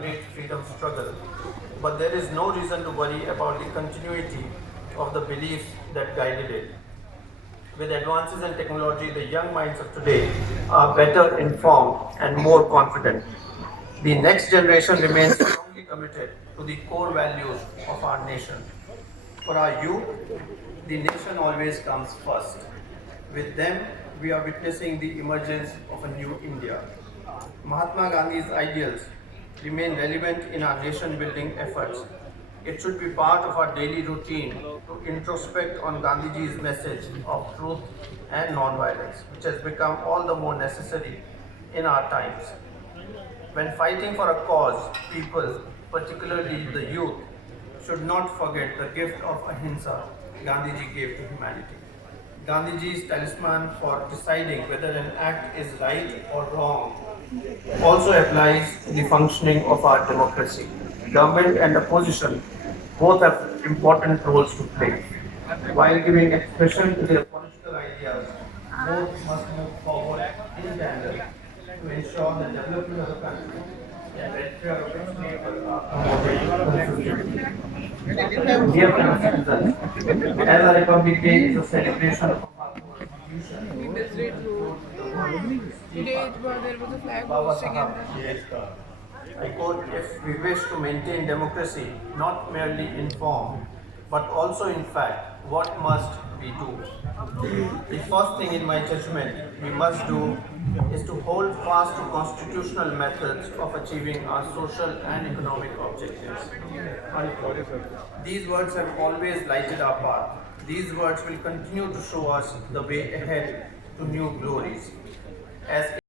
great freedom struggle, but there is no reason to worry about the continuity of the beliefs that guided it. With advances in technology, the young minds of today are better informed and more confident. The next generation remains strongly committed to the core values of our nation. For our youth, the nation always comes first. With them, we are witnessing the emergence of a new India. Mahatma Gandhi's ideals remain relevant in our nation building efforts. It should be part of our daily routine to introspect on Gandhiji's message of truth and non-violence, which has become all the more necessary in our times. When fighting for a cause, people, particularly the youth, should not forget the gift of ahimsa Gandhiji gave to humanity. Gandhiji's talisman for deciding whether an act is right or wrong also applies to the functioning of our democracy. Government and opposition both have important roles to play. While giving expression to their political ideas, both must move forward in tandem to ensure the development of the country and welfare of its people are promoted consistently. Dear fellow citizens, as a Republic Day is a celebration of our We Constitution, visited to today there was a flag Baba hosting Sahab, and I quote, if we wish to maintain democracy, not merely in form, but also in fact, what must we do? The first thing in my judgment we must do is to hold fast to constitutional methods of achieving our social and economic objectives. Unquote. These words have always lighted our path. These words will continue to show us the way ahead to new glories. As